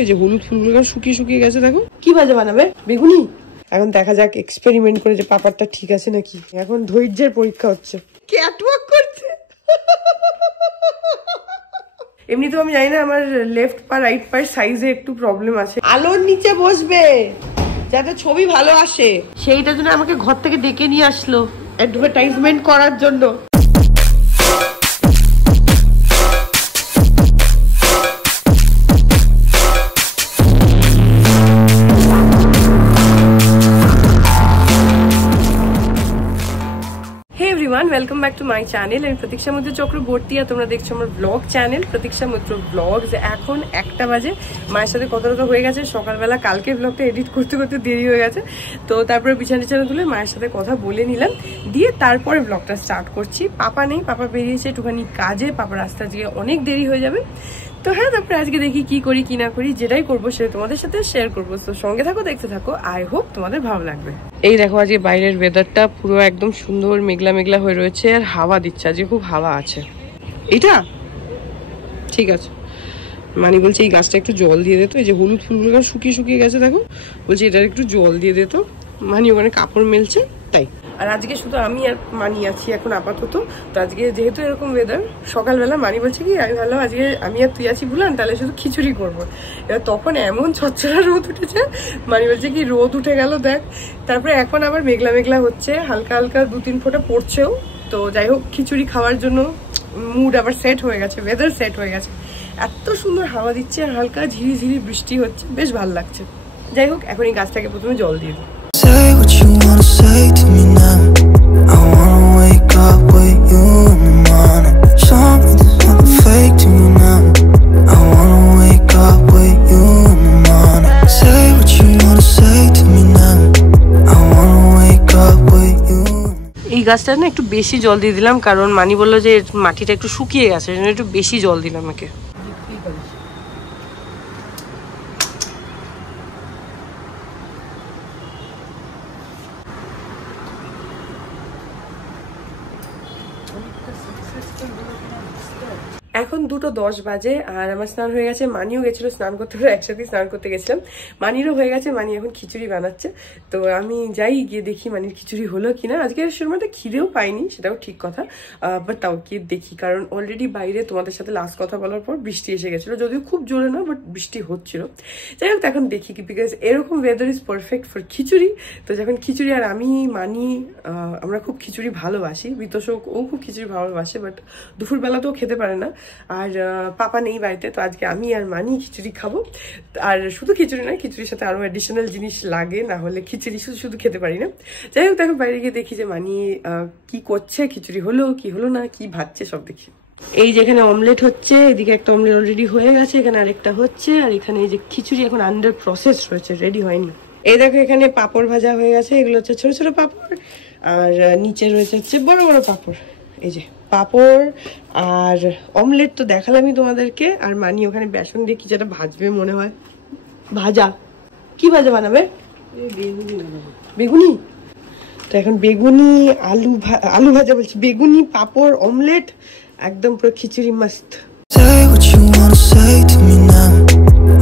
এই যে হলুদ ফুলগুলো শুকিয়ে শুকিয়ে গেছে, দেখো কি ভাজা বানাবে, বেগুনি। এখন দেখা যাক এক্সপেরিমেন্ট করে যে পাপারটা ঠিক আছে নাকি। এখন ধৈর্যের পরীক্ষা হচ্ছে, ক্যাটওয়াক করছে। এমনি তো আমি জানি না, আমার লেফট পা রাইট পায়ের সাইজে একটু প্রবলেম আছে। আলোর নিচে বসবে যাতে ছবি ভালো আসে, সেইটার জন্য আমাকে ঘর থেকে ডেকে নিয়ে আসলো অ্যাডভার্টাইজমেন্ট করার জন্য। Welcome back to my channel. আমি প্রতীক্ষা মৈত্র চক্রবর্তী আর তোমরা দেখছো আমার ব্লগ চ্যানেল প্রতীক্ষা মৈত্র ব্লগস। এখন 1টা বাজে, মায়ের সাথে কথা হয়ে গেছে সকালবেলা। কালকে ব্লগটা এডিট করতে করতে দেরি হয়ে গেছে, তো তারপরে বিছানা তুলে মায়ের সাথে কথা বলে নিলাম, দিয়ে তারপরে ব্লগটা স্টার্ট করছি। পাপা নেই, পাপা বেরিয়েছে একটুখানি কাজে, পাপা রাস্তা আজকে অনেক দেরি হয়ে যাবে। তো হ্যাঁ, তারপরে আজকে দেখি কি করি কি না করি, যেটাই করবো সেটা তোমাদের সাথে শেয়ার করবো। তো সঙ্গে থাকো, দেখতে থাকো, আই হোপ তোমাদের ভালো লাগবে। এই দেখো আজকে বাইরের ওয়েদারটা পুরো একদম সুন্দর, মেঘলা মেঘলা হয়ে রয়েছে আর হাওয়া দিচ্ছে, আজকে খুব হাওয়া আছে। এটা ঠিক আছে, মানি বলছে এই গাছটা একটু জল দিয়ে দিত, এই যে হলুদ ফুলগুলো শুকিয়ে শুকিয়ে গেছে দেখো, বলছে এটার একটু জল দিয়ে দিত। মানি ওখানে কাপড় মেলছে তাই। আর আজকে শুধু আমি আর মানি আছি এখন আপাতত। তো আজকে যেহেতু এরকম ওয়েদার, সকালবেলা মানি বলছে কি আমি ভাবলাম আজকে আমি আর তুই আছি বুলান, তাহলে শুধু খিচুড়ি করবো। এবার তখন এমন ছচ্ছরা রোদ উঠেছে, মানি বলছে কি রোদ উঠে গেল দেখ। তারপরে এখন আবার মেঘলা মেঘলা হচ্ছে, হালকা হালকা 2-3 ফোঁটা পড়ছেও। তো যাই হোক, খিচুড়ি খাওয়ার জন্য মুড আবার সেট হয়ে গেছে, ওয়েদার সেট হয়ে গেছে। এত সুন্দর হাওয়া দিচ্ছে আর হালকা ঝিরি ঝিরি বৃষ্টি হচ্ছে, বেশ ভালো লাগছে। যাই হোক, এখন এই গাছটাকে প্রথমে জল দিয়ে দিই। Say what you wanna say to me now. I wanna wake up with you in the morning. Show me there's nothing fake to me now. I wanna wake up with you in the morning. Say what you wanna say to me now. I wanna wake up with you. এই গাছটা না একটু বেশি জল দিয়ে দিলাম, কারণ মানি বললো যে মাটিটা একটু শুকিয়ে গেছে, সেজন্য একটু বেশি জল দিলাম আমাকে। এখন 2:10 বাজে আর আমার স্নান হয়ে গেছে। মানিও গেছিল স্নান করতে, একসাথে স্নান করতে গেছিলাম। মানিরও হয়ে গেছে, মানি এখন খিচুড়ি বানাচ্ছে। তো আমি যাই গিয়ে দেখি মানির খিচুড়ি হলো কিনা। আজকে সেরকম খিদেও পাইনি, সেটাও ঠিক কথা, বাট তাও গিয়ে দেখি, কারণ অলরেডি বাইরে তোমাদের সাথে লাস্ট কথা বলার পর বৃষ্টি এসে গেছিলো, যদিও খুব জোরে না, বাট বৃষ্টি হচ্ছিল। যাই হোক, এখন দেখি কি, বিকজ এরকম ওয়েদার ইজ পারফেক্ট ফর খিচুড়ি। তো যখন খিচুড়ি, আর আমি মানি আমরা খুব খিচুড়ি ভালোবাসি, বিতোষক ও খুব খিচুড়ি ভালোবাসে, বাট দুপুরবেলাতেও খেতে পারে না। আর পাপা নেই বাড়িতে, তো আজকে আমি আর মানি খিচুড়ি খাবো। আর শুধু খিচুড়ি নয়, খিচুড়ির সাথে আরো অ্যাডিশনাল জিনিস লাগে, না হলে খিচুড়ি শুধু শুধু খেতে পারি না। যাই হোক, এখন বাইরে গিয়ে দেখি যে মানি কি করছে, খিচুড়ি হলো কি হলো না, কি ভাজছে সব দেখি। এই যেখানে অমলেট হচ্ছে, এদিকে একটা অমলেট অলরেডি হয়ে গেছে, এখানে আরেকটা হচ্ছে, আর এখানে এই যে খিচুড়ি এখন আন্ডার প্রসেস রয়েছে, রেডি হয়নি। এই দেখো এখানে পাঁপড় ভাজা হয়ে গেছে, এগুলো হচ্ছে ছোট ছোট পাঁপড়, আর নিচে রয়েছে হচ্ছে বড় বড় পাঁপড়। এই যে পাঁপড় আর অমলেট তো দেখালামই তোমাদেরকে। আর মানি ওখানে বেসন দিয়ে কি যেটা ভাজবে মনে হয়, ভাজা। কি ভাজা বানাবে? বেগুনি। তো এখন বেগুনি আলু ভাজা বলছি, বেগুনি পাঁপড় অমলেট, একদম পুরো খিচুড়ি মস্ত। Say what you wanna say to me now.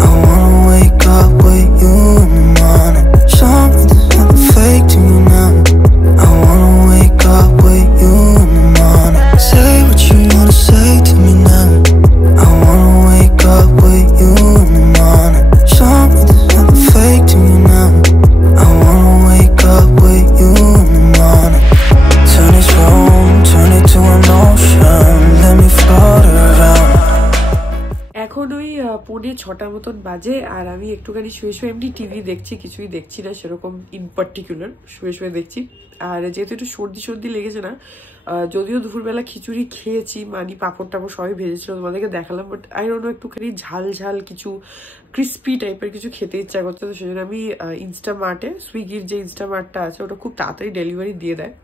I wanna wake up with you in the morning. Show me there's nothing fake to me now. I wanna wake up with you in the morning. Say what you wanna say to me now. I wanna wake up with you in the morning. Show me there's nothing fake to me now. I wanna wake up with you in the morning. Turn this room, turn it to an ocean. Let me float around. এখন ওই 5:45 মতন বাজে, আর আমি একটুখানি শুয়ে শুয়ে এমনি TV দেখছি, কিছুই দেখছি না সেরকম ইন পার্টিকুলার, শুয়ে শুয়ে দেখছি। আর যেহেতু একটু সর্দি সর্দি লেগেছে না, যদিও দুপুরবেলা খিচুড়ি খেয়েছি, মানি পাঁপড় টাপড় সবাই ভেজেছিল, তোমাদেরকে দেখালাম, বাট আই ডোন্ট নো, একটুখানি ঝাল ঝাল কিছু ক্রিস্পি টাইপের কিছু খেতে ইচ্ছা করছে। তো সেজন্য আমি ইনস্টামার্টে, সুইগির যে ইনস্টামার্টটা আছে ওটা খুব তাড়াতাড়ি ডেলিভারি দিয়ে দেয়,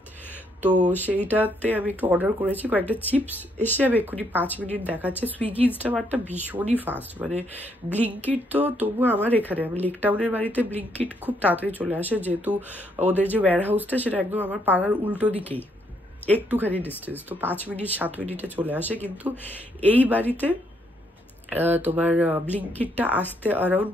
তো সেইটাতে আমি একটু অর্ডার করেছি কয়েকটা চিপস, এসে আমি এক্ষুনি 5 মিনিট দেখাচ্ছে। সুইগি ইনস্টামার্টটা ভীষণই ফাস্ট, মানে ব্লিঙ্কিট তো তবু আমার এখানে, আমি লেক টাউনের বাড়িতে ব্লিঙ্কিট খুব তাড়াতাড়ি চলে আসে, যেহেতু ওদের যে ওয়্যার হাউসটা সেটা একদম আমার পাড়ার উল্টো দিকেই, একটুখানি ডিস্টেন্স, তো 5 মিনিট 7 মিনিটে চলে আসে। কিন্তু এই বাড়িতে তোমার ব্লিঙ্কিটটা আসতে অ্যারাউন্ড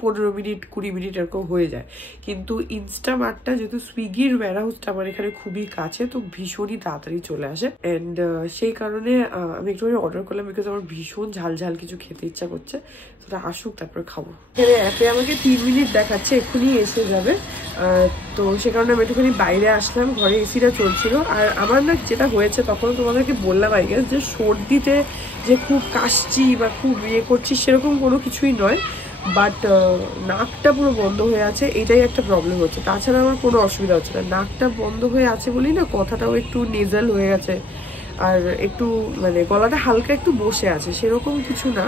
15 মিনিট 20 মিনিট এরকম হয়ে যায়, কিন্তু ইনস্টামার্টটা যেহেতু সুইগির ওয়্যারহাউসটা আমার এখানে খুবই কাছে, তো ভীষণই তাড়াতাড়ি চলে আসে। অ্যান্ড সেই কারণে আমি একটুখানি অর্ডার করলাম, বিকজ আমার ভীষণ ঝাল ঝাল কিছু খেতে ইচ্ছা করছে। তোরা আসুক তারপর খাবো। এখানে অ্যাপে আমাকে 3 মিনিট দেখাচ্ছে, এক্ষুনি এসে যাবে। তো সে কারণে আমি একটুখানি বাইরে আসলাম, ঘরে এসিটা চলছিল। আর আমার না যেটা হয়েছে, তখন তোমাদেরকে বললাম আই গেস, যে সর্দিতে যে খুব কাশছি বা খুব ইয়ে করছি সেরকম কোনো কিছুই নয়, বাট নাকটা পুরো বন্ধ হয়ে আছে, এটাই একটা প্রবলেম হচ্ছে। তাছাড়া আমার কোনো অসুবিধা হচ্ছে না। নাকটা বন্ধ হয়ে আছে বলেই না কথাটাও একটু নেজাল হয়ে গেছে, আর একটু মানে গলাটা হালকা একটু বসে আছে, সেরকম কিছু না।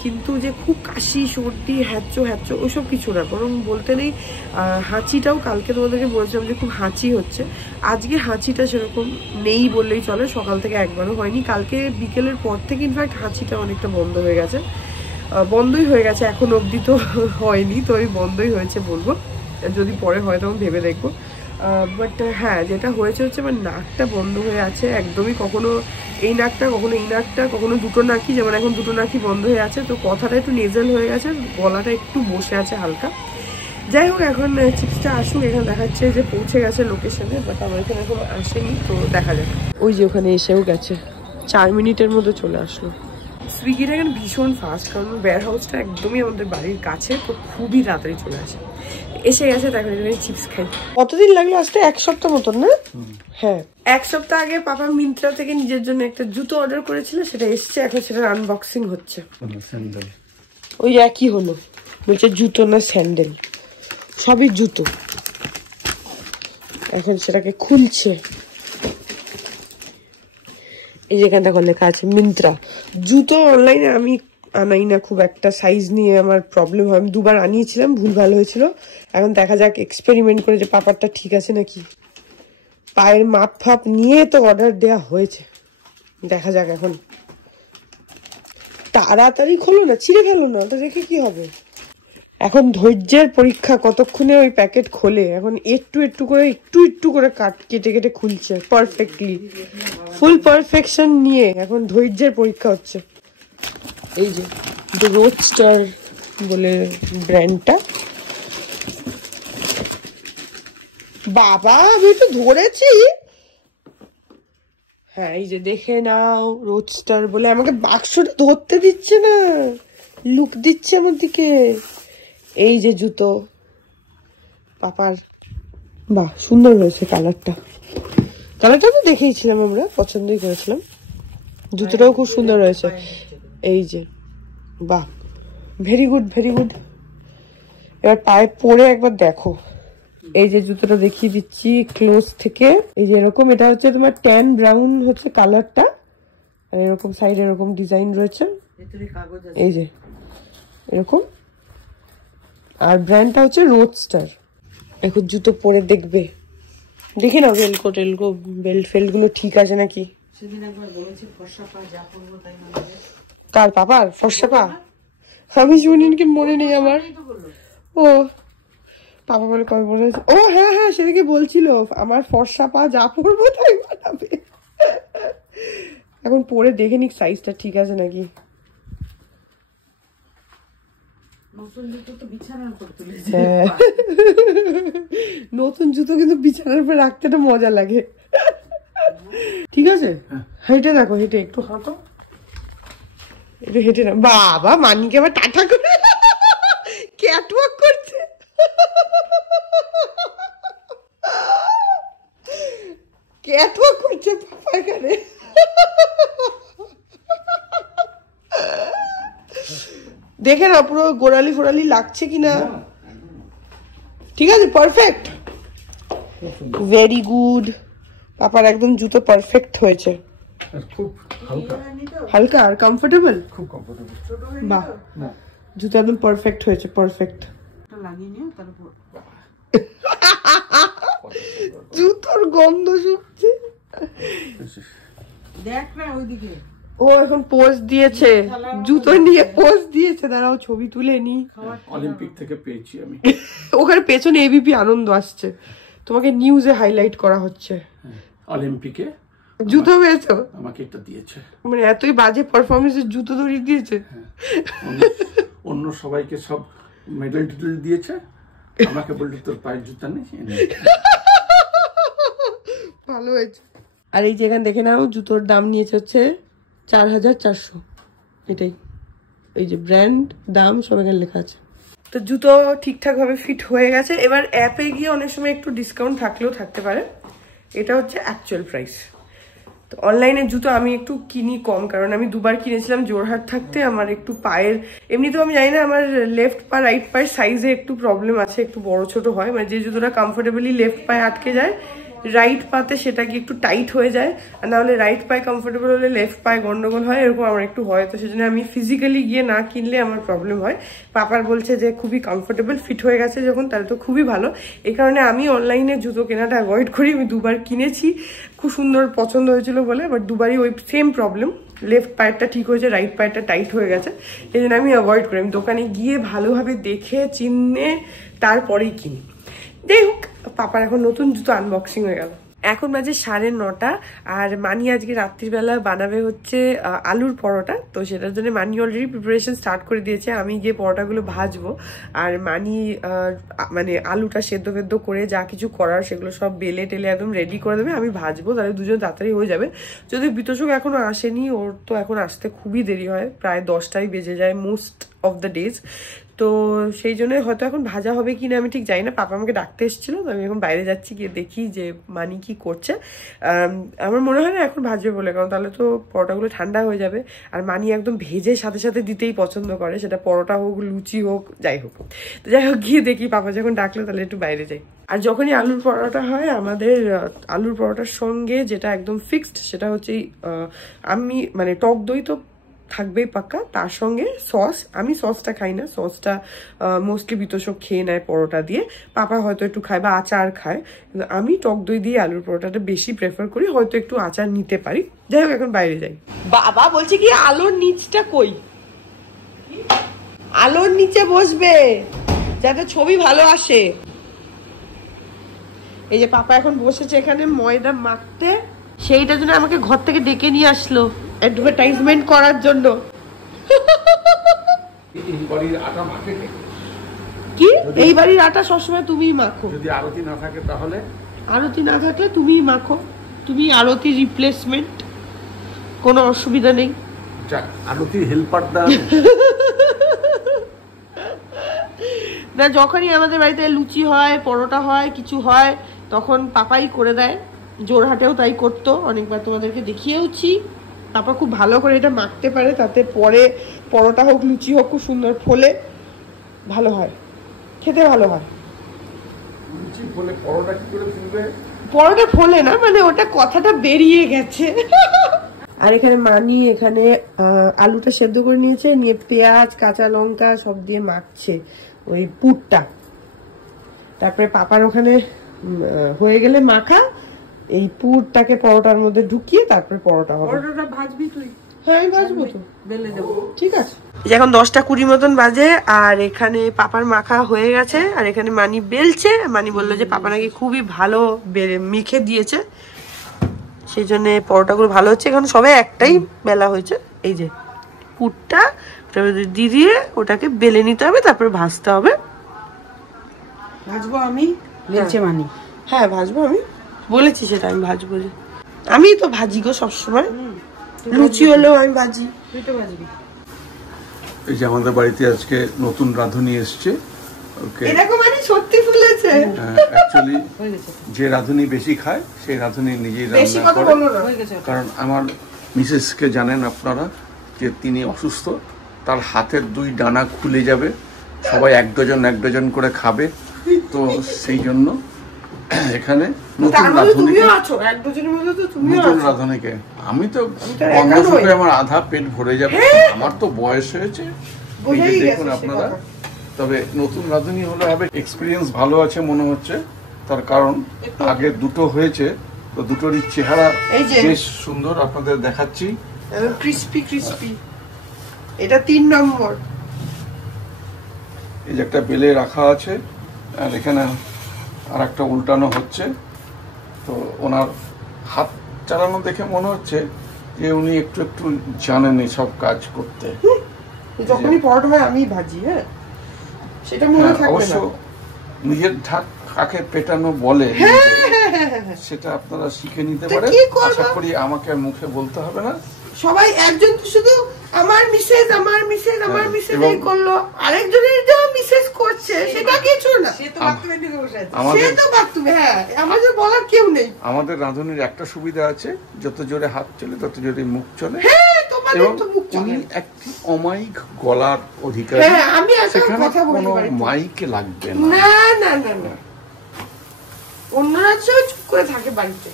কিন্তু যে খুব কাশি সর্দি হ্যাচ্চো ওইসব কিছু না, বরং বলতে নেই। হাঁচিটাও কালকে তোমাদেরকে বলেছিলাম যে খুব হাঁচি হচ্ছে, আজকে হাঁচিটা সেরকম নেই বললেই চলে। সকাল থেকে একবারও হয়নি, কালকে বিকেলের পর থেকে ইনফ্যাক্ট হাঁচিটা অনেকটা বন্ধ হয়ে গেছে। বন্ধই হয়ে গেছে, এখন অবধি তো হয়নি, তো ওই বন্ধই হয়েছে বলবো, যদি পরে হয় তখন ভেবে দেখবো। বাট হ্যাঁ, যেটা হয়েছে হচ্ছে আমার নাকটা বন্ধ হয়ে আছে একদমই। কখনো এই নাকটা, কখনো এই নাকটা, কখনো দুটো নাকই, যেমন এখন দুটো নাকই বন্ধ হয়ে আছে, তো কথাটা একটু নেজাল হয়ে গেছে, গলাটা একটু বসে আছে হালকা। যাই হোক, এখন চিপসটা আসুক। এখানে দেখাচ্ছে যে পৌঁছে গেছে লোকেশনে, বাট আমার এখানে এখন আসেনি, তো দেখা যাক। ওই যে ওখানে এসেও গেছে, 4 মিনিটের মধ্যে চলে আসলো। সুইগিটা এখানে ভীষণ ফাস্ট, কারণ ওয়্যারহাউসটা একদমই আমাদের বাড়ির কাছে, তো খুবই তাড়াতাড়ি চলে আসে। এসে গেছে, তারপরে চিপস খাই। কতদিন লাগলো আসতে? 1 সপ্তাহ মতন না? হ্যাঁ, 1 সপ্তাহ আগে পাপা মিন্ত্রা থেকে নিজের জন্য একটা জুতো অর্ডার করেছিল, সেটা এসছে, এখন সেটার আনবক্সিং হচ্ছে। ওই একই হলো, বলছে জুতো না স্যান্ডেল, সবই জুতো। এখন সেটাকে খুলছে। এই যেখানে দেখো লেখা আছে মিন্ত্রা। জুতো অনলাইনে আমি আনাই না খুব একটা, সাইজ নিয়ে আমার প্রবলেম হয়। আমি 2বার আনিয়েছিলাম, ভুল ভালো হয়েছিল। এখন দেখা যাক, এক্সপেরিমেন্ট করে যে পাপারটা ঠিক আছে নাকি। পায়ের মাপ ফাপ নিয়ে তো অর্ডার দেওয়া হয়েছে, দেখা যাক এখন। তাড়াতাড়ি খোলো না, ছিঁড়ে ফেলো না, ওটা রেখে কি হবে। এখন ধৈর্যের পরীক্ষা, কতক্ষণে ওই প্যাকেট খোলে। এখন একটু করে কেটে কেটে খুলছে পারফেক্টলি, ফুল পারফেকশন নিয়ে। এখন ধৈর্যের পরীক্ষা হচ্ছে। এই যে দ্য রোডস্টার বলে ব্র্যান্ডটা। বাবা, আমি তো ধরেছি। হ্যাঁ, এই যে দেখে নাও, রোডস্টার বলে। আমাকে বাক্সটা ধরতে দিচ্ছে না, লুক দিচ্ছে আমার দিকে। এই যে জুতো পাপার, বাহ সুন্দর হয়েছে কালারটা। কালারটা তো দেখেইছিলাম, আমরা পছন্দই করেছিলাম। জুতোটাও খুব সুন্দর হয়েছে। এই যে বাহ, ভেরি গুড ভেরি গুড। এবার পায়ে পরে একবার দেখো। এই যে জুতোটা দেখিয়ে দিচ্ছি ক্লোজ থেকে। এই যে এরকম, এটা হচ্ছে তোমার ট্যান ব্রাউন হচ্ছে কালারটা, আর এরকম সাইড এরকম ডিজাইন রয়েছে, এই যে এরকম। আর ব্র্যান্ডটা হচ্ছে রোডস্টার। এখন জুতো পরে দেখবে, দেখি না বেলকো টেলকো বেল্ট ফেল্ট গুলো ঠিক আছে নাকি। কার? পাপার ফর্সা পা? আমি শুনিনি, কি মনে নেই আমার। ও পাপা বলে কবে বলেছে? ও হ্যাঁ হ্যাঁ, সেদিকে বলছিল আমার ফর্সা পা যা পরবো তাই বানাবে। এখন পরে দেখে নিক সাইজটা ঠিক আছে নাকি। নতুন জুতো কিন্তু বিছানার উপর রাখতে তো মজা লাগে। ঠিক আছে, হেঁটে দেখো, হেঁটে একটু হাঁটো, একটু হেঁটে না। বাবা, মানিকে আবার টাটা করে ক্যাটওয়াক করছে। ক্যাটওয়াক করছে পাপা এখানে। দেখে না পুরো গোড়ালি ফোড়ালি লাগছে কিনা। ঠিক আছে, পারফেক্ট, ভেরি গুড। পাপার একদম জুতো পারফেক্ট হয়েছে, খুব হালকা হালকা আর কমফোর্টেবল, খুব কমফোর্টেবল। বাহ, জুতো একদম পারফেক্ট হয়েছে, পারফেক্ট। জুতোর গন্ধ শুকছে। দেখ না ওইদিকে, ও এখন পোজ দিয়েছে, জুতো নিয়ে পোজ দিয়েছে। দাঁড়াও ছবি তুলে নি। অলিম্পিক থেকে পেয়েছি আমি। ওখানে পেছনে এবিপি আনন্দ আসছে, তোমাকে নিউজে হাইলাইট করা হচ্ছে। অলিম্পিকে জুতো পেয়েছো? আমাকে এটা দিয়েছে। মানে এতই বাজে পারফরমেন্সের জুতো ধরিয়ে দিয়েছে। অন্য সবাইকে সব মেডেল টেডেল দিয়েছে, আমাকে বললো তোর পায়ের জুতা নেই। ভালো হয়েছে। আর এই যেখানে দেখে নাও জুতোর দাম নিয়েছে হচ্ছে 4400। এটাই এই যে ব্র্যান্ড দাম সব এখানে লেখা আছে। তো জুতো ঠিকঠাক ভাবে ফিট হয়ে গেছে। এবার অ্যাপে গিয়ে অনেক সময় একটু ডিসকাউন্ট থাকলেও থাকতে পারে, এটা হচ্ছে অ্যাকচুয়াল প্রাইস। তো অনলাইনে জুতো আমি একটু কিনি কম, কারণ আমি দুবার কিনেছিলাম জোরহাট থাকতে। আমার একটু পায়ের এমনিতেও আমি জানি না, আমার লেফট পা রাইট পায়ের সাইজে একটু প্রবলেম আছে, একটু বড় ছোট হয়। মানে যে জুতোটা কমফোর্টেবলি লেফট পায়ে আটকে যায়, রাইট পাতে সেটা কি একটু টাইট হয়ে যায়, আর নাহলে রাইট পায়ে কমফোর্টেবল হলে লেফট পায়ে গন্ডগোল হয়, এরকম আমার একটু হয়। তো সেজন্য আমি ফিজিক্যালি গিয়ে না কিনলে আমার প্রবলেম হয়। পাপার বলছে যে খুবই কমফোর্টেবল ফিট হয়ে গেছে যখন, তাহলে তো খুবই ভালো। এই কারণে আমি অনলাইনে জুতো কেনাটা অ্যাভয়েড করি। আমি দুবার কিনেছি, খুব সুন্দর পছন্দ হয়েছিল বলে, বাট দুবারই ওই সেম প্রবলেম, লেফট পায়েরটা ঠিক হয়েছে, রাইট পায়েরটা টাইট হয়ে গেছে। এই জন্য আমি অ্যাভয়েড করি। আমি দোকানে গিয়ে ভালোভাবে দেখে চিনে তারপরেই কিনি। যাই হোক, পাপার এখন নতুন জুতো আনবক্সিং হয়ে গেল। এখন বাজে 9:30, আর মানি আজকে রাত্রিবেলা বানাবে হচ্ছে আলুর পরোটা। তো সেটার জন্য মানি অলরেডি প্রিপারেশন স্টার্ট করে দিয়েছে। আমি গিয়ে পরোটাগুলো ভাজবো, আর মানি মানে আলুটা সেদ্ধ ফেদ্ধ করে যা কিছু করার সেগুলো সব বেলে টেলে একদম রেডি করে দেবে, আমি ভাজবো, তাহলে দুজন তাড়াতাড়ি হয়ে যাবে। যদি বিতোষক এখনো আসেনি, ওর তো এখন আসতে খুবই দেরি হয়, প্রায় 10টাই বেজে যায় মোস্ট অফ দ্য ডেজ। তো সেই জন্য হয়তো এখন ভাজা হবে কিনা আমি ঠিক জানি না। পাপা আমাকে ডাকতে এসেছিল, তো আমি এখন বাইরে যাচ্ছি, গিয়ে দেখি যে মানি কি করছে। আমার মনে হয় না এখন ভাজবে বলে, কারণ তাহলে তো পরোটাগুলো ঠান্ডা হয়ে যাবে। আর মানি একদম ভেজে সাথে সাথে দিতেই পছন্দ করে, সেটা পরোটা হোক লুচি হোক যাই হোক। তো যাই হোক, গিয়ে দেখি, পাপা যখন ডাকলো তাহলে একটু বাইরে যাই। আর যখনই আলুর পরোটা হয়, আমাদের আলুর পরোটার সঙ্গে যেটা একদম ফিক্সড সেটা হচ্ছে আমি মানে টক দই তো থাকবেই পাক্কা, তার সঙ্গে সস। আমি সসটা খাই না, সসটা মোস্টলি বিতোষক খেয়ে নেয় পরোটা দিয়ে, পাপা হয়তো একটু খায় বা আচার খায়, কিন্তু আমি টক দই দিয়ে আলুর পরোটাটা বেশি প্রেফার করি, হয়তো একটু আচার নিতে পারি। যাই হোক, এখন বাইরে যাই। বাবা বলছে কি আলোর নিচটা কই, আলোর নিচে বসবে যাতে ছবি ভালো আসে। এই যে পাপা এখন বসেছে এখানে ময়দা মাখতে, সেইটার জন্য আমাকে ঘর থেকে ডেকে নিয়ে আসলো অ্যাডভার্টাইজমেন্ট করার জন্য। এই বাড়ির আটা মাখে কি? এই বাড়ির আটা সবসময় তুমিই মাখো। যদি আরতি না থাকে তাহলে? আরতি না থাকলে তুমিই মাখো, তুমি আরতি রিপ্লেসমেন্ট, কোনো অসুবিধা নেই। আরতির হেল্পার দাও না, যখনই আমাদের বাড়িতে লুচি হয়, পরোটা হয়, কিছু হয়, তখন পাপাই করে দেয়। জোরহাটেও তাই করতো, অনেকবার তোমাদেরকে দেখিয়েওছি। পাপা খুব ভালো করে এটা মাখতে পারে, তাতে পরে পরোটা হোক লুচি হোক খুব সুন্দর ফোলে, ভালো হয়, খেতে ভালো হয়। লুচি ফোলে, পরোটা কি করে ফুলবে? পরোটা ফোলে না, মানে ওটা কথাটা বেরিয়ে গেছে। আর এখানে মানি এখানে আলুটা সেদ্ধ করে নিয়েছে, নিয়ে পেঁয়াজ কাঁচা লঙ্কা সব দিয়ে মাখছে ওই পুরটা। তারপরে পাপার ওখানে হয়ে গেলে মাখা, এই পুরটাকে পরোটার মধ্যে ঢুকিয়ে তারপরে পরোটা হবে। পরোটাটা ভাজবি তুই? হ্যাঁ, আমি ভাজবো তো, বেলে দেবো। ঠিক আছে। এখন 10:20 মতন বাজে, আর এখানে পাপার মাখা হয়ে গেছে, আর এখানে মানি বেলছে। মানি বললো যে পাপা নাকি খুবই ভালো মেখে দিয়েছে, সেই জন্য পরোটাগুলো ভালো হচ্ছে। এখন সবাই একটাই বেলা হয়েছে, এই যে পুরটা দিয়ে দিয়ে ওটাকে বেলে নিতে হবে, তারপরে ভাজতে হবে। ভাজবো আমি, লেচে মানি। হ্যাঁ ভাজবো, আমি বলেছি সেটা আমি ভাজবো। আমি তো ভাজি গো সবসময়, লুচি হলেও আমি ভাজি। তুই তো ভাজবি। এই যে আমাদের বাড়িতে আজকে নতুন রাঁধুনি এসছে। ওকে, এরকম মানে সত্যি ফুলেছে। অ্যাকচুয়ালি যে রাঁধুনি বেশি খায় সেই রাঁধুনি নিজেই বেশি রান্না কথা করে। বলো না, কারণ আমার মিসেসকে জানেন আপনারা যে তিনি অসুস্থ, তার হাতের 2 ডানা খুলে যাবে, সবাই এক ডজন করে খাবে। তো সেই জন্য এখানে নতুন রাঁধুনিকে, নতুন রাঁধুনিকে আমি তো বন্ধ আমার আধা পেট ভরে যাবে, আমার তো বয়স হয়েছে। এই যে দেখুন আপনারা, তবে নতুন রাঁধুনি হলে হবে এক্সপিরিয়েন্স ভালো আছে মনে হচ্ছে, তার কারণ আগে দুটো হয়েছে, তো দুটোরই চেহারা বেশ সুন্দর, আপনাদের দেখাচ্ছি। ক্রিস্পি ক্রিস্পি, এটা 3 নম্বর। এই যে একটা বেলে রাখা আছে, আর এখানে আর একটা উল্টানো হচ্ছে। তো ওনার হাত চালানো দেখে মনে হচ্ছে যে উনি একটু একটু জানেন সব কাজ করতে। যখনই পরোটা হয় আমি ভাজি, হ্যাঁ সেটা মনে থাকবে অবশ্য না। নিজের ঢাকাকে পেটানো বলে, সেটা আপনারা শিখে নিতে পারেন। আশা করি আমাকে মুখে বলতে হবে না। সবাই একজন তো শুধু আমার মিসেস এই করলো, আরেকজনের যে মিসেস করছে সেটা কিছু না, সে তো বাথরুমে ঢুকে বসে আছে, সে তো বাথরুমে, হ্যাঁ আমাদের বলার কেউ নেই। আমাদের রাঁধুনির একটা সুবিধা আছে, যত জোরে হাত চলে তত জোরে মুখ চলে। হ্যাঁ তোমাদের তো মুখ চলে। উনি একটি অমাইক গলার অধিকারী। হ্যাঁ আমি একটা কথা বলতে পারি, মাইকে লাগবে না না না না, অন্যরা চুপ করে থাকে বাড়িতে।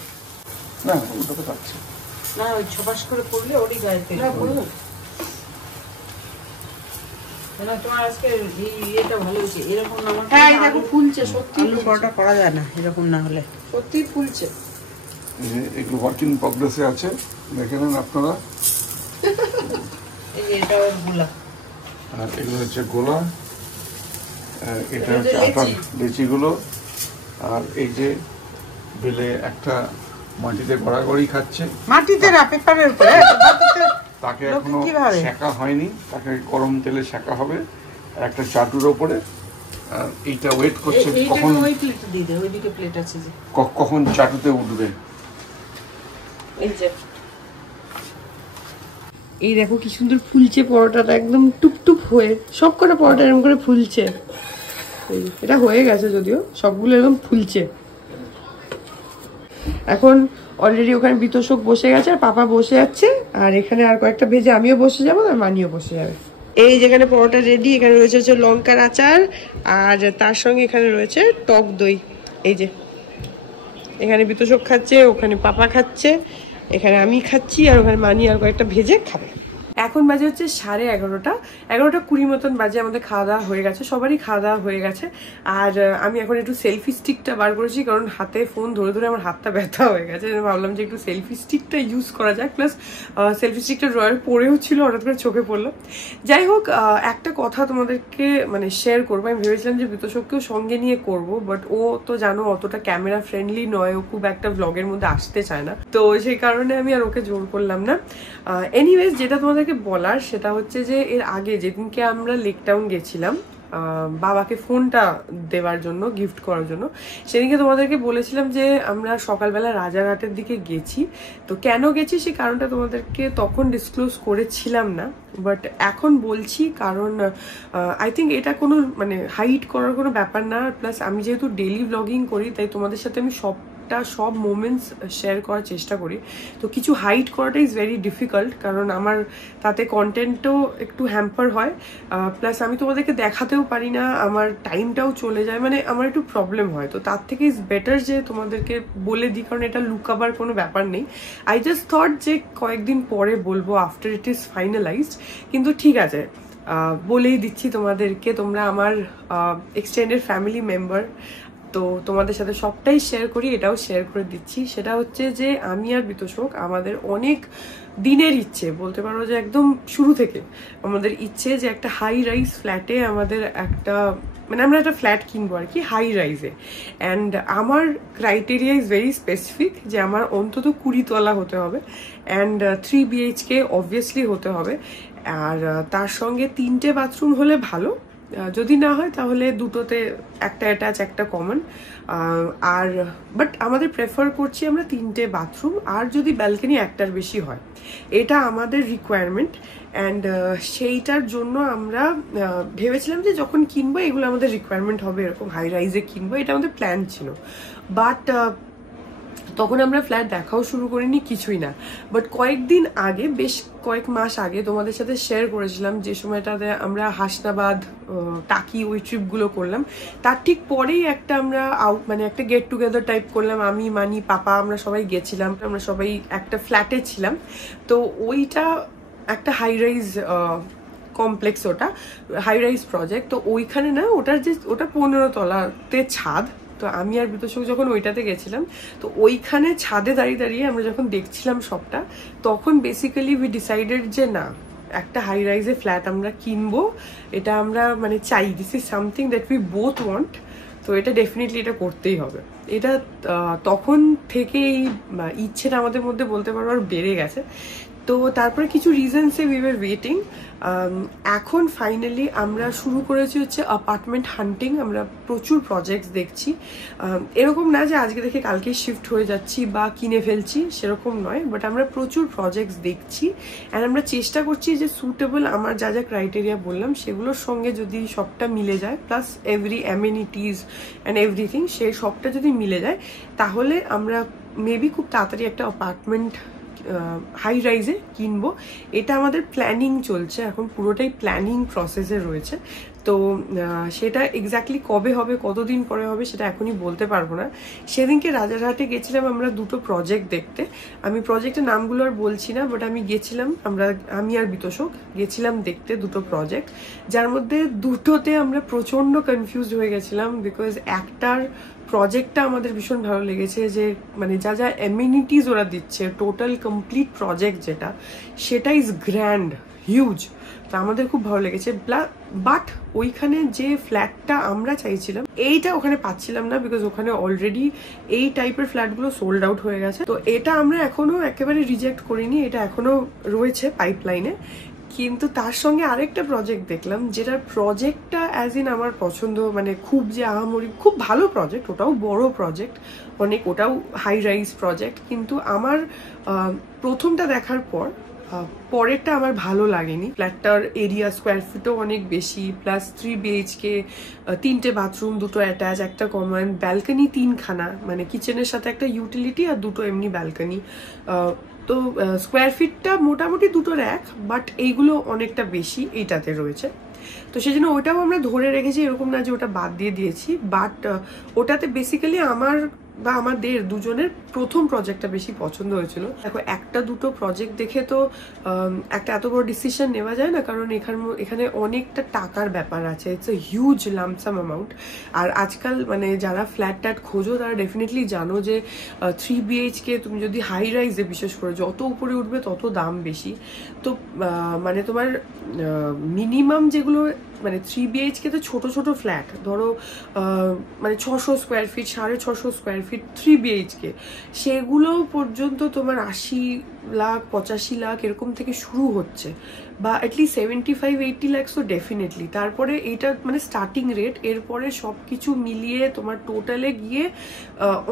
না ওটা তো পাচ্ছে না, ওই ছপাস করে পড়লে ওরই গায়ে তেল পড়বে। না তোমার আজকে এটা ভালো হয়েছে, এরকম না। হ্যাঁ এই দেখো ফুলছে, সত্যি আলু পরোটা করা যায় না এরকম না হলে, সত্যি ফুলছে। একটু ওয়ার্ক ইন প্রগ্রেসে আছে, দেখে নেন আপনারা। এই যে এটা গোলা, আর এগুলো হচ্ছে গোলা, এটা হচ্ছে আটার লেচিগুলো। আর এই যে বেলে একটা মাটিতে গড়াগড়ি খাচ্ছে, মাটিতে না পেপারের উপরে। তাকে এখনো সেকা হয়নি, তাকে গরম তেলে সেকা হবে একটা চাটুর ওপরে। আর এইটা ওয়েট করছে কখন ওই প্লেট দিয়ে দে, ওইদিকে প্লেট আছে যে কখন চাটুতে উঠবে। এই দেখো কি সুন্দর ফুলছে পরোটাটা, একদম টুপটুপ হয়ে সব কটা পরোটা এরকম করে ফুলছে। এটা হয়ে গেছে যদিও, সবগুলো এরকম ফুলছে। এখন অলরেডি ওখানে বিতোষক বসে গেছে আর পাপা বসে যাচ্ছে, আর এখানে আর কয়েকটা ভেজে আমিও বসে যাবো আর মানিও বসে যাবে। এই যেখানে পরোটা রেডি, এখানে রয়েছে হচ্ছে লঙ্কার আচার, আর তার সঙ্গে এখানে রয়েছে টক দই। এই যে এখানে বিতোষক খাচ্ছে, ওখানে পাপা খাচ্ছে, এখানে আমি খাচ্ছি, আর ওখানে মানি আর কয়েকটা ভেজে খাবে। এখন বাজে হচ্ছে 11:30, 11:20 মতন বাজে। আমাদের খাওয়া দাওয়া হয়ে গেছে, সবারই খাওয়া দাওয়া হয়ে গেছে। আর আমি এখন একটু সেলফি স্টিকটা বার করেছি, কারণ হাতে ফোন ধরে ধরে আমার হাতটা ব্যথা হয়ে গেছে। ভাবলাম যে একটু সেলফি স্টিকটা ইউজ করা যাক, প্লাস সেলফি স্টিকটা ড্রয়ারে পড়েও ছিল, হঠাৎ করে চোখে পড়লো। যাই হোক, একটা কথা তোমাদেরকে মানে শেয়ার করবো। আমি ভেবেছিলাম যে বিতোষককেও সঙ্গে নিয়ে করব, বাট ও তো জানো অতটা ক্যামেরা ফ্রেন্ডলি নয়, ও খুব একটা ব্লগের মধ্যে আসতে চায় না, তো সেই কারণে আমি আর ওকে জোর করলাম না। এনিওয়েজ, যেটা তোমাদেরকে বলার সেটা হচ্ছে যে এর আগে যেদিনকে আমরা লেক টাউন গেছিলাম বাবাকে ফোনটা দেওয়ার জন্য, গিফট করার জন্য, সেদিনকে তোমাদেরকে বলেছিলাম যে আমরা সকালবেলা রাজারহাটের দিকে গেছি। তো কেন গেছি সেই কারণটা তোমাদেরকে তখন ডিসক্লোজ করেছিলাম না, বাট এখন বলছি, কারণ আই থিঙ্ক এটা কোনো মানে হাইড করার কোনো ব্যাপার না। প্লাস আমি যেহেতু ডেইলি ব্লগিং করি, তাই তোমাদের সাথে আমি সব মোমেন্টস শেয়ার করার চেষ্টা করি। তো কিছু হাইড করাটা ইজ ভেরি ডিফিকাল্ট, কারণ আমার তাতে কন্টেন্টও একটু হ্যাম্পার হয়, প্লাস আমি তোমাদেরকে দেখাতেও পারি না, আমার টাইমটাও চলে যায়, মানে আমার একটু প্রবলেম হয়। তো তার থেকে ইজ বেটার যে তোমাদেরকে বলে দিই, কারণ এটা লুকাবার কোনো ব্যাপার নেই। আই জাস্ট থট যে কয়েকদিন পরে বলবো, আফটার ইট ইজ ফাইনালাইজড। কিন্তু ঠিক আছে, বলেই দিচ্ছি তোমাদেরকে, তোমরা আমার এক্সটেন্ডেড ফ্যামিলি মেম্বার, তো তোমাদের সাথে সবটাই শেয়ার করি, এটাও শেয়ার করে দিচ্ছি। সেটা হচ্ছে যে আমি আর বিতোষক আমাদের অনেক দিনের ইচ্ছে, বলতে পারো যে একদম শুরু থেকে আমাদের ইচ্ছে যে একটা হাই রাইজ ফ্ল্যাটে আমাদের একটা মানে আমরা একটা ফ্ল্যাট কিনবো আর কি, হাই রাইজে। অ্যান্ড আমার ক্রাইটেরিয়া ইজ ভেরি স্পেসিফিক, যে আমার অন্তত 20 তলা হতে হবে, অ্যান্ড 3 BHK অবভিয়াসলি হতে হবে, আর তার সঙ্গে 3টে বাথরুম হলে ভালো, যদি না হয় তাহলে দুটোতে একটা অ্যাটাচ একটা কমন। আর বাট আমাদের প্রেফার করছি আমরা 3টে বাথরুম, আর যদি ব্যালকনি একটার বেশি হয়, এটা আমাদের রিকোয়ারমেন্ট। অ্যান্ড সেইটার জন্য আমরা ভেবেছিলাম যে যখন কিনবো এগুলো আমাদের রিকোয়ারমেন্ট হবে, এরকম হাই রাইজে কিনবো, এটা আমাদের প্ল্যান ছিল। বাট তখন আমরা ফ্ল্যাট দেখাও শুরু করিনি, কিছুই না। বাট কয়েকদিন আগে, বেশ কয়েক মাস আগে তোমাদের সাথে শেয়ার করেছিলাম, যে সময়টাতে আমরা হাসনাবাদ, টাকি ওই ট্রিপগুলো করলাম, তার ঠিক পরেই একটা আমরা মানে একটা গেট টুগেদার টাইপ করলাম। আমি, মানি, পাপা, আমরা সবাই গেছিলাম, আমরা সবাই একটা ফ্ল্যাটে ছিলাম। তো ওইটা একটা হাই রাইজ কমপ্লেক্স, ওটা হাই রাইজ প্রজেক্ট। তো ওইখানে না, ওটা 15 তলাতে ছাদ। তো আমি আর বিতোষক যখন ওইটাতে গেছিলাম, তো ওইখানে ছাদে দাঁড়িয়ে দাঁড়িয়ে আমরা যখন দেখছিলাম সবটা, তখন বেসিক্যালি উই ডিসাইডেড যে না, একটা হাই রাইজে ফ্ল্যাট আমরা কিনবো, এটা আমরা মানে চাই, this is something that we both want. তো এটা ডেফিনেটলি এটা করতেই হবে। এটা তখন থেকেই ইচ্ছেটা আমাদের মধ্যে বলতে পারবো আর বেড়ে গেছে। তো তারপরে কিছু রিজনসে উই ওয়ার ওয়েটিং। এখন ফাইনালি আমরা শুরু করেছি হচ্ছে অ্যাপার্টমেন্ট হান্টিং। আমরা প্রচুর প্রজেক্টস দেখছি, এরকম না যে আজকে দেখে কালকে শিফট হয়ে যাচ্ছি বা কিনে ফেলছি, সেরকম নয়, বাট আমরা প্রচুর প্রজেক্টস দেখছি অ্যান্ড আমরা চেষ্টা করছি যে সুটেবল আমার যা যা ক্রাইটেরিয়া বললাম সেগুলোর সঙ্গে যদি সবটা মিলে যায়, plus every amenities and everything, সেই সবটা যদি মিলে যায় তাহলে আমরা মেবি খুব তাড়াতাড়ি একটা অ্যাপার্টমেন্ট হাই রাইজে কিনবো। এটা আমাদের প্ল্যানিং চলছে এখন, পুরোটাই প্ল্যানিং প্রসেসে রয়েছে। তো সেটা এক্স্যাক্টলি কবে হবে, কতদিন পরে হবে সেটা এখনই বলতে পারবো না। সেদিনকে রাজারহাটে গেছিলাম আমরা দুটো প্রজেক্ট দেখতে। আমি প্রজেক্টের নামগুলো আর বলছি না, বাট আমি গেছিলাম, আমি আর বিতোষক গেছিলাম দেখতে দুটো প্রজেক্ট, যার মধ্যে দুটোতে আমরা প্রচন্ড কনফিউজড হয়ে গেছিলাম। বিকজ একটার প্রজেক্টটা আমাদের ভীষণ ভালো লেগেছে, যে মানে যা যা এমিনিটিস ওরা দিচ্ছে, টোটাল কমপ্লিট প্রজেক্ট যেটা, সেটা ইজ গ্র্যান্ড, হিউজ, তো আমাদের খুব ভালো লেগেছে। বাট ওইখানে যে ফ্ল্যাটটা আমরা চাইছিলাম এইটা ওখানে পাচ্ছিলাম না, বিকজ ওখানে অলরেডি এই টাইপের ফ্ল্যাটগুলো সোল্ড আউট হয়ে গেছে। তো এটা আমরা এখনো একেবারে রিজেক্ট করিনি, এটা এখনো রয়েছে পাইপলাইনে। কিন্তু তার সঙ্গে আরেকটা প্রজেক্ট দেখলাম, যেটার প্রজেক্টটা অ্যাজ ইন আমার পছন্দ, মানে খুব যে আহামরি, খুব ভালো প্রজেক্ট, ওটাও বড় প্রজেক্ট অনেক, ওটাও হাই রাইজ প্রজেক্ট, কিন্তু আমার প্রথমটা দেখার পর পরেরটা আমার ভালো লাগেনি। ফ্ল্যাটটার এরিয়া স্কোয়ার ফিটও অনেক বেশি, প্লাস 3 BHK, 3টে বাথরুম, 2টো অ্যাটাচ, একটা কমন, ব্যালকনি 3খানা, মানে কিচেনের সাথে একটা ইউটিলিটি আর 2টো এমনি ব্যালকনি। তো স্কোয়ার ফিটটা মোটামুটি 2টোর এক, বাট এইগুলো অনেকটা বেশি এইটাতে রয়েছে। তো সেই জন্য ওটাও আমরা ধরে রেখেছি, এরকম না যে ওটা বাদ দিয়ে দিয়েছি, বাট ওটাতে বেসিক্যালি আমার বা আমাদের দুজনের প্রথম প্রজেক্টটা বেশি পছন্দ হয়েছিল। দেখো, একটা দুটো প্রজেক্ট দেখে তো একটা এত বড় ডিসিশন নেওয়া যায় না, কারণ এখানে অনেকটা টাকার ব্যাপার আছে, it's a huge lump sum amount. আর আজকাল মানে যারা ফ্ল্যাট ট্যাট খোঁজো তারা ডেফিনেটলি জানো যে 3 BHK তুমি যদি হাই রাইজে বিশেষ করে যত উপরে উঠবে তত দাম বেশি। তো মানে তোমার মিনিমাম যেগুলো মানে 3 BHK তো ছোট ছোট ফ্ল্যাট, ধরো মানে 600 square feet, 650 square feet 3 BHK, সেগুলো পর্যন্ত তোমার 80 লাখ 85 লাখ এরকম থেকে শুরু হচ্ছে, বা অ্যাটলিস্ট 75-80 লাখ তো ডেফিনেটলি। তারপরে এটা মানে স্টার্টিং রেট, এরপরে সব কিছু মিলিয়ে তোমার টোটালে গিয়ে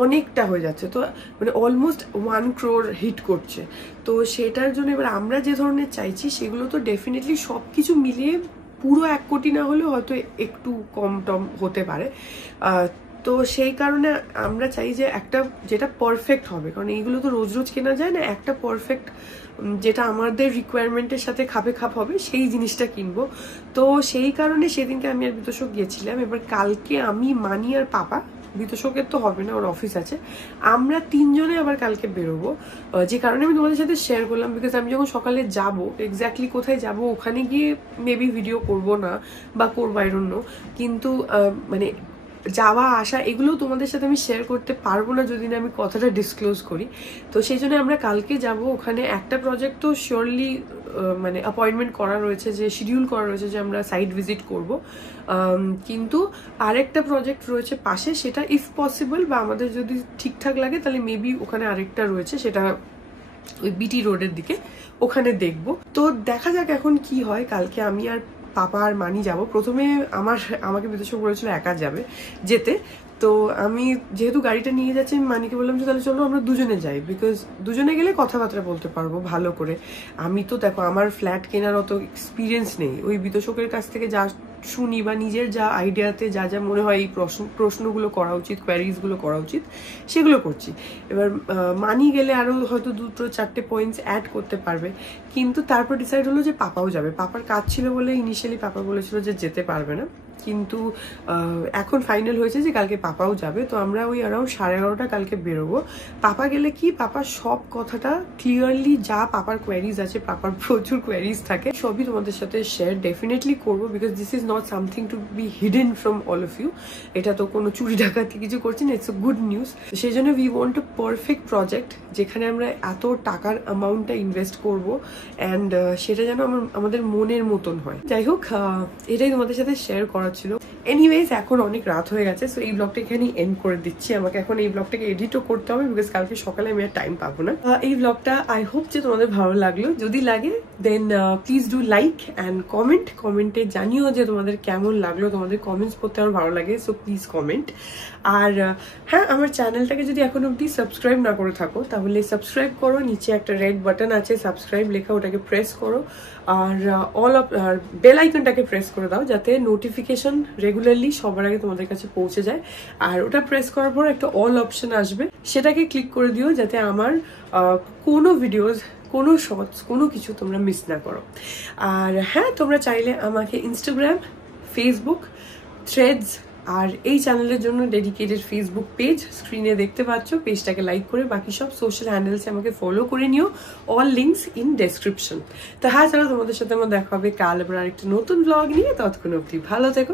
অনেকটা হয়ে যাচ্ছে, তো মানে অলমোস্ট 1 crore হিট করছে। তো সেটার জন্য এবার আমরা যে ধরনের চাইছি সেগুলো তো ডেফিনেটলি সব কিছু মিলিয়ে পুরো 1 কোটি না হলেও হয়তো একটু কম টম হতে পারে। তো সেই কারণে আমরা চাই যে একটা যেটা পারফেক্ট হবে, কারণ এইগুলো তো রোজ রোজ কেনা যায় না, একটা পারফেক্ট যেটা আমাদের রিকোয়ারমেন্টের সাথে খাপে খাপ হবে সেই জিনিসটা কিনবো। তো সেই কারণে সেদিনকে আমি আর বিতোষক গিয়েছিলাম। এবার কালকে আমি, মানি আর পাপা, বিতোষকের তো হবে না, ওর অফিস আছে, আমরা 3 জনে আবার কালকে বেরোবো। যে কারণে আমি তোমাদের সাথে শেয়ার করলাম, বিকজ আমি যখন সকালে যাব, এক্স্যাক্টলি কোথায় যাব ওখানে গিয়ে মেবি ভিডিও করব না বা করবো, আই ডোন্ট নো, কিন্তু মানে যাওয়া আসা এগুলো তোমাদের সাথে আমি শেয়ার করতে পারবো না যদি না আমি কথাটা ডিসক্লোজ করি। তো সেই জন্য আমরা কালকে যাব ওখানে। একটা প্রজেক্ট তো শিওরলি মানে অ্যাপয়েন্টমেন্ট করা রয়েছে, যে শিডিউল করা রয়েছে যে আমরা সাইট ভিজিট করব, কিন্তু আরেকটা প্রজেক্ট রয়েছে পাশে, সেটা ইফ পসিবল বা আমাদের যদি ঠিকঠাক লাগে তাহলে মেবি ওখানে আরেকটা রয়েছে, সেটা ওই BT রোডের দিকে, ওখানে দেখবো। তো দেখা যাক এখন কি হয়। কালকে আমি আর পাপা আর মানি যাব। প্রথমে আমাকে বিতোষক বলেছিল একা যাবে যেতে, তো আমি যেহেতু গাড়িটা নিয়ে যাচ্ছি, আমি মানিকে বললাম যে তাহলে চলো আমরা দুজনে যাই, বিকজ দুজনে গেলে কথাবার্তা বলতে পারবো ভালো করে। আমি তো দেখো আমার ফ্ল্যাট কেনার অত এক্সপিরিয়েন্স নেই, ওই বিতোষকের কাছ থেকে যা শুনি বা নিজের যা আইডিয়াতে যা যা মনে হয় এই প্রশ্নগুলো করা উচিত, কোয়ারিজগুলো করা উচিত, সেগুলো করছি। এবার মানি গেলে আরও হয়তো 2-4টে পয়েন্টস অ্যাড করতে পারবে। কিন্তু তারপর ডিসাইড হলো যে পাপাও যাবে। পাপার কাজ ছিল বলে ইনিশিয়ালি পাপা বলেছিল যে যেতে পারবে না, কিন্তু এখন ফাইনাল হয়েছে যে কালকে পাপাও যাবে। তো আমরা ওই অ্যারাউন্ড 11:30 কালকে বেরোবো। পাপা গেলে কি, পাপা সব কথাটা ক্লিয়ারলি, যা পাপার কোয়ারিজ আছে, পাপার প্রচুর কোয়ারিজ থাকে, সবই তোমাদের সাথে শেয়ার ডেফিনেটলি করবো, because this is not something to be hidden from all of you. এটা তো কোনো চুরি ডাকাতি কিছু করছি না, ইটস এ গুড নিউজ। সেই জন্য we want a perfect project যেখানে আমরা এত টাকার অ্যামাউন্টটা ইনভেস্ট করব অ্যান্ড সেটা যেন আমাদের মনের মতন হয়। যাই হোক, এটাই তোমাদের সাথে শেয়ার করার ছিল। এনিওয়েজ, এখন অনেক রাত হয়ে গেছে, সো এই ব্লগটা এখানেই এন্ড করে দিচ্ছি। আমাকে এখন এই ব্লগটাকে এডিটও করতে হবে বিকজ কালকে সকালে আমি আর টাইম পাবো না। এই ব্লগটা আই হোপ যে তোমাদের ভালো লাগলো। যদি লাগে দেন প্লিজ ডু লাইক অ্যান্ড কমেন্টে জানিও যে তোমাদের কেমন লাগলো। তোমাদের কমেন্টস পড়তে আমার ভালো লাগে, সো প্লিজ কমেন্ট। আর হ্যাঁ, আমার চ্যানেলটাকে যদি এখন অব্দি সাবস্ক্রাইব না করে থাকো তাহলে সাবস্ক্রাইব করো। নিচে একটা রেড বাটন আছে সাবস্ক্রাইব লেখা, ওটাকে প্রেস করো। আর বেল আইকনটাকে প্রেস করে দাও যাতে নোটিফিকেশন রেগুলারলি সবার আগে তোমাদের কাছে পৌঁছে যায়। আর ওটা প্রেস করার পর একটা অল অপশন আসবে, সেটাকে ক্লিক করে দিও যাতে আমার কোনো ভিডিওস, কোনো শর্টস, কোনো কিছু তোমরা মিস না করো। আর হ্যাঁ, তোমরা চাইলে আমাকে ইনস্টাগ্রাম, ফেসবুক, থ্রেডস আর এই চ্যানেলের জন্য ডেডিকেটেড ফেসবুক পেজ স্ক্রিনে দেখতে পাচ্ছ, পেজটাকে লাইক করে বাকি সব সোশ্যাল হ্যান্ডেলসে আমাকে ফলো করে নিও। All links in description. তো হ্যাঁ, চলো তোমাদের সাথে আমার দেখা হবে কাল আবার আরেকটা নতুন ব্লগ নিয়ে। ততক্ষণ অবধি ভালো থেকো।